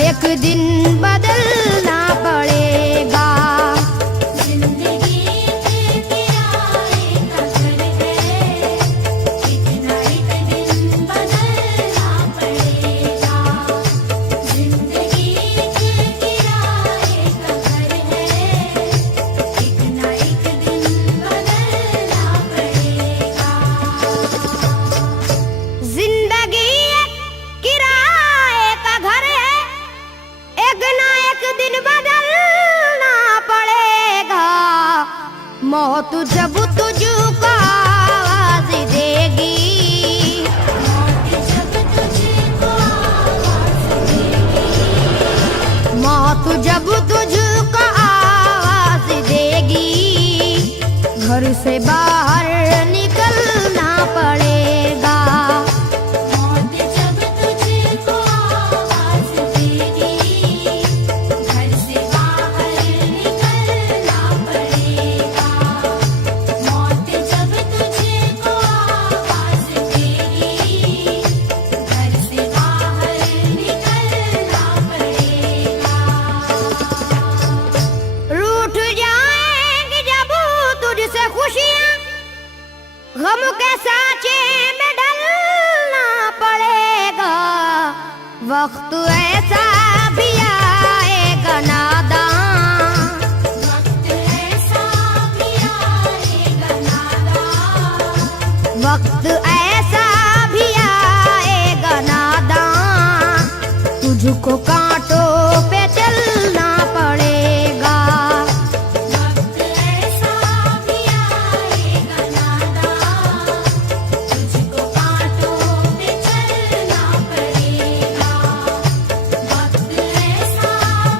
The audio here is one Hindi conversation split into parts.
एक दिन बदलना पड़ेगा। जिंदगी के किराए का घर है, एक ना एक दिन बदलना पड़ेगा। जिंदगी के किराए का घर है, एक ना एक दिन बदलना पड़ेगा। जिंदगी एक किराए का घर है, एक ना एक दिन बदलना पड़ेगा। मौत जब तुझको आवाज देगी, जब तुझको आवाज देगी, मौत जब तुझको आवाज देगी, घर से बाहर निकलना पड़ेगा। मौत जब तुझको आवाज देगी, घर से बाहर निकलना पड़ेगा। मौत जब तुझको आवाज देगी, घर से बाहर निकलना पड़ेगा। रूठ जाएंगी जब तुझसे खुशियां, गम के साँचे में ढलना पड़ेगा। वक्त ऐसा भी आएगा नादान, वक्त ऐसा भी आएगा नादान, वक्त ऐसा भी आएगा नादान, तुझको कांटों पे चलना पड़ेगा। वक्त ऐसा भी आएगा नादान, तुझको कांटों पे चलना पड़ेगा। वक्त ऐसा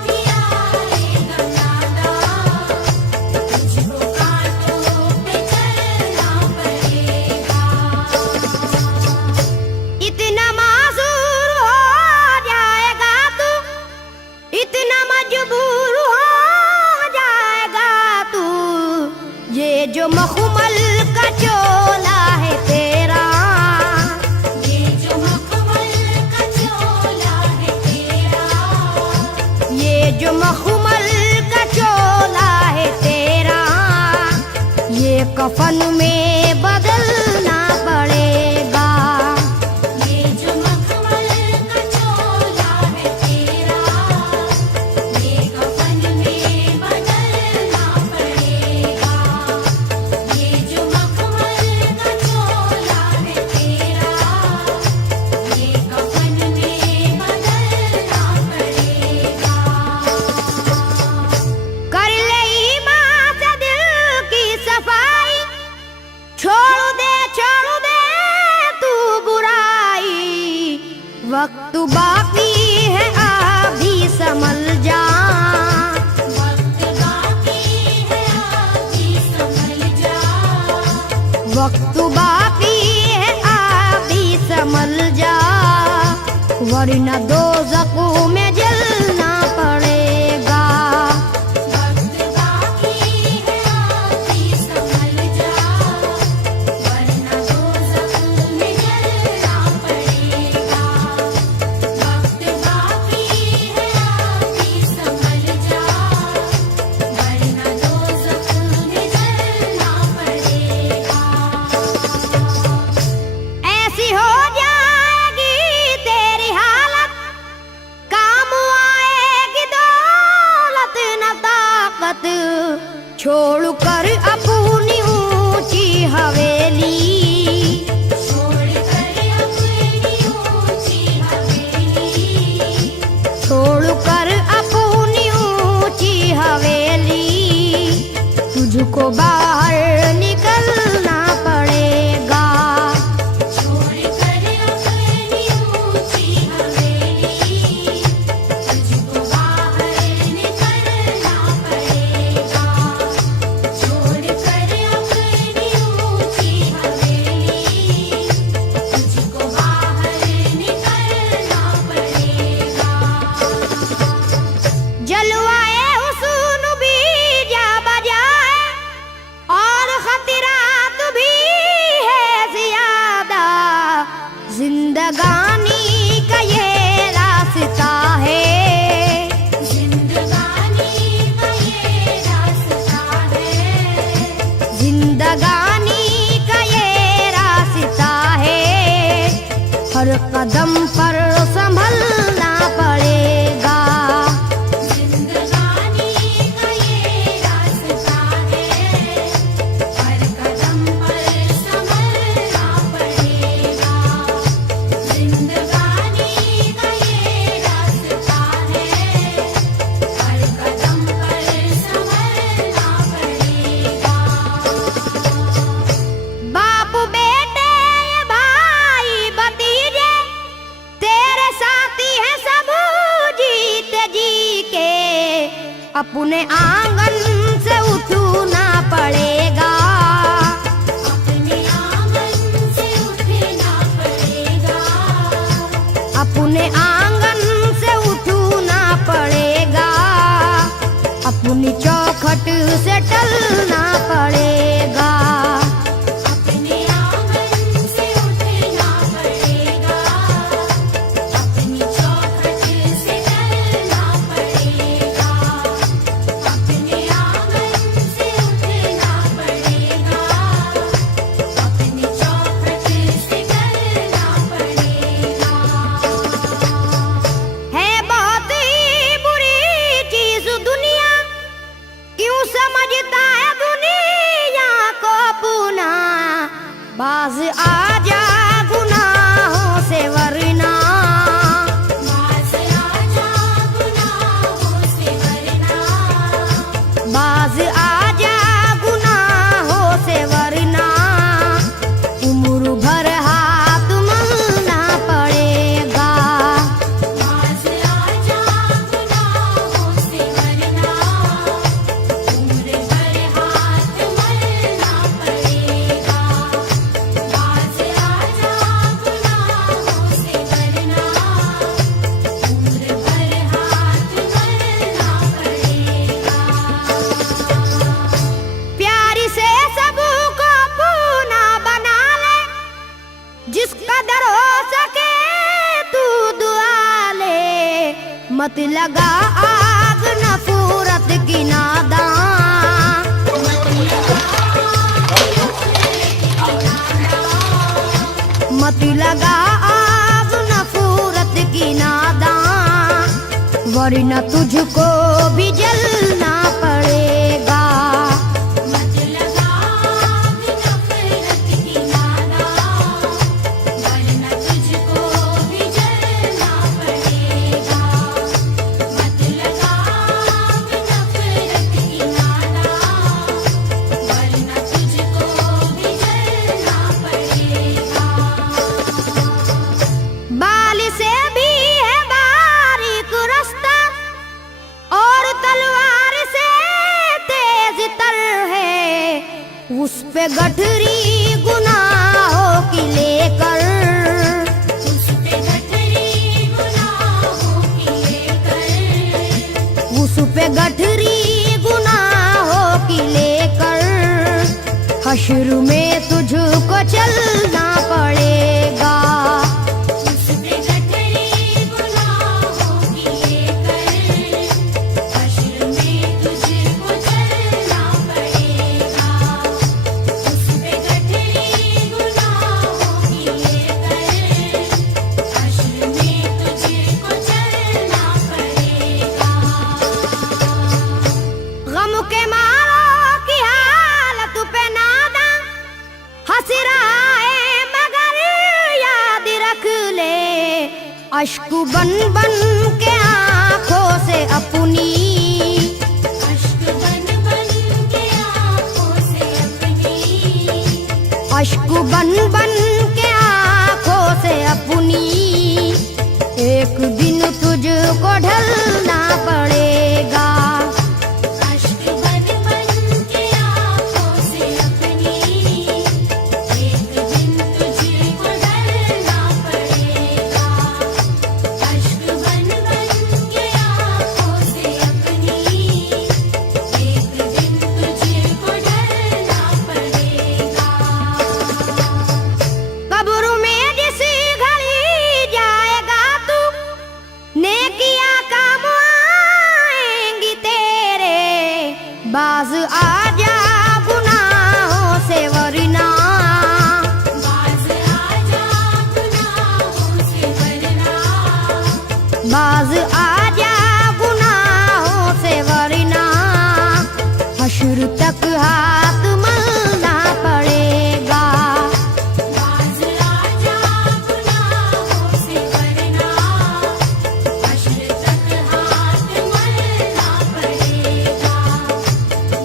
भी आएगा नादान, तुझको कांटों पे चलना पड़ेगा। इतना मासूर हो जाएगा तू, इतना मजबूर हो जाएगा तू, ये जो मखमल का चोला है तेरा, ये जो मखमल का चोला है तेरा, ये जो मखमल का चोला है तेरा, ये कफन में बदलना पड़ेगा। ये जो मखमल का चोला है तेरा, ये कफन में बदलना पड़ेगा। ये जो मखमल का चोला है तेरा, ये कफन में बदलना पड़ेगा। कर ले ईमान से दिल की सफाई, छोड़ दे तू बुराई। वक्त बाकी है अभी संभल जा, वक्त बाकी है अभी संभल जा, वक्त बाकी है अभी संभल जा, वरना दोज़ख में जलना पड़ेगा। वक्त बाकी है अभी संभल जा, वरना दोज़ख में जलना पड़ेगा। वक्त बाकी है अभी संभल जा, वरना दोज़ख में जलना पड़ेगा। ऐसी हो जाएगी तेरी हालत, काम आएगी दौलत न ताकत, छोड़ कर अपनी ऊंची हवेली, छोड़ कर अपनी ऊंची हवेली, छोड़ कर अपनी ऊंची हवेली, तुझको बाहर निकलना पड़ेगा। छोड़ कर अपनी ऊंची हवेली, तुझको बाहर निकलना पड़ेगा। छोड़ कर अपनी ऊंची हवेली, तुझको बाहर निकलना पड़ेगा। जलवाए हुस्न भी जा बजाए, और खतरात भी है ज्यादा, जिंदगानी का ये रास्ता है। कदम पर संभलना पड़ेगा। जिंदगानी का ये रास्ता है, हर कदम पर संभलना पड़ेगा। जिंदगानी का ये रास्ता है, हर कदम पर संभलना पड़ेगा। बाप बेटे भाई भतीजे तेरे साथी हैं सब जीते जी के, अपने आंगन से उठना पड़ेगा। अपने आंगन से उठना पड़ेगा। अपने आंगन से उठना पड़ेगा। अपनी चौखट से टलना पड़ेगा। अपने आंगन से उठना पड़ेगा। अपनी चौखट से टलना पड़ेगा। अपने आंगन से उठना पड़ेगा। अपनी चौखट से टलना पड़ेगा। है बहुत ही बुरी चीज दुनिया, क्यों समझता है दुनिया को पुना। बाज आजा गुनाहों से वरना, बाज आजा गुनाहों से वरना। बाज आजा गुनाहों से वरना। उम्र भर हाथ मलना पड़ेगा। बाज आजा गुनाहों से वरना। उम्र भर हाथ मलना पड़ेगा। बाज आजा गुनाहों से वरना। उम्र भर हाथ मलना पड़ेगा। प्यारी से सबको पूना बना ले, जिस कदर हो सके तू दुआ ले। मत लगा आग नफरत की नादान। मत लगा आग नफरत की नादान, वरना तुझको भी जलना पड़ेगा। मत लगा आग नफरत की नादान, वरना तुझको भी जलना पड़ेगा। मत लगा आग नफरत की नादान, वरना तुझको भी जलना पड़ेगा। बाल से भी है बारीक रास्ता, और तलवार से तेज तर है। उस पे गठरी गुनाहों की लेकर, उस पे गठरी गुनाहों की लेकर। उस पे गठरी गुनाहों की लेकर। हश्र में तुझको चलना पड़ेगा। उस पे गठरी गुनाहों की लेकर। हश्र में तुझको चलना पड़ेगा। उस पे गठरी गुनाहों की लेकर। हश्र में तुझको चलना पड़ेगा। गम के मारों की हालत पे नादा हंस रहा है, मगर याद रख ले। अश्क बन बन के आंखों से अपनी, अश्क बन बन के आँखों से अपनी। अश्क बन बन के आंखों से अपनी। एक दिन तुझको ढलना पड़ेगा। अश्क बन बन के आँखों से अपनी। एक दिन तुझको डरना पड़ेगा। अश्क बन बन के आँखों से अपनी। एक दिन तुझको डरना पड़ेगा। कब्र में जिस घड़ी जाएगा तू, बाज आजा गुनाहों से वरना हश्र तक हाथ मलना पड़ेगा। बाज आजा गुनाहों से वरना हश्र तक हाथ मलना पड़ेगा।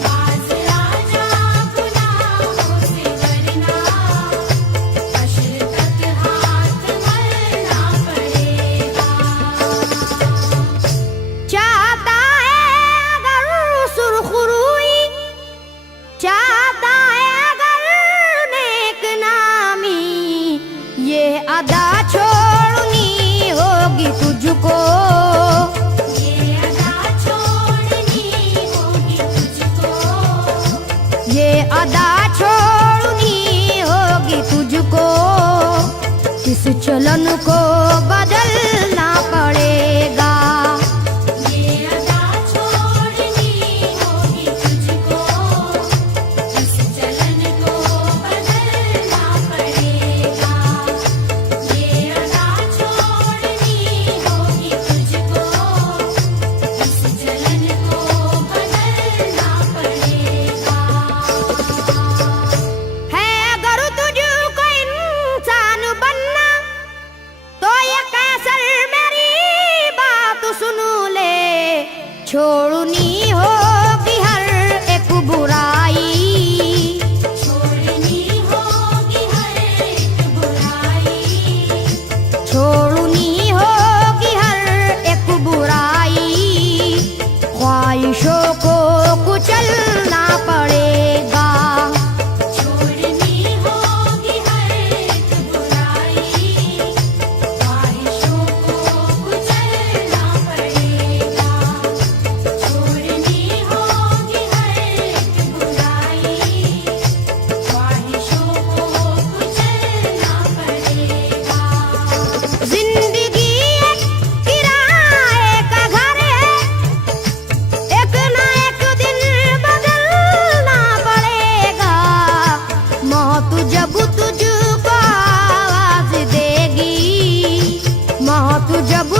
बाज आजा गुनाहों से वरना हश्र तक हाथ मलना पड़ेगा। चाहता है अगर सुरखरुई, चाहता है अगर नेक नामी, ये अदा छोड़नी होगी तुझको। ये अदा छोड़नी होगी तुझको। ये अदा छोड़नी होगी तुझको। इस चलन को बदलना पड़ेगा। ये अदा छोड़नी होगी तुझको। इस चलन को बदलना पड़ेगा। ये अदा छोड़नी होगी तुझको। इस चलन को बदलना पड़ेगा। है अगर तुझको इंसान बनना तो ये कैसर मेरी बात सुन ले। छोड़नी होगी हर एक बुराई, छोड़नी होगी हर एक बुराई। छोड़नी होगी हर एक बुराई। ख्वाहिशों को कुचलना पड़ेगा। छोड़नी होगी हर एक बुराई। ख्वाहिशों को कुचलना पड़ेगा। छोड़नी होगी हर एक बुराई। ख्वाहिशों को कुचलना पड़ेगा। जिंदगी एक किराए का घर है, एक ना एक दिन बदलना पड़ेगा। मौत जब तुझको आवाज देगी, मौत जब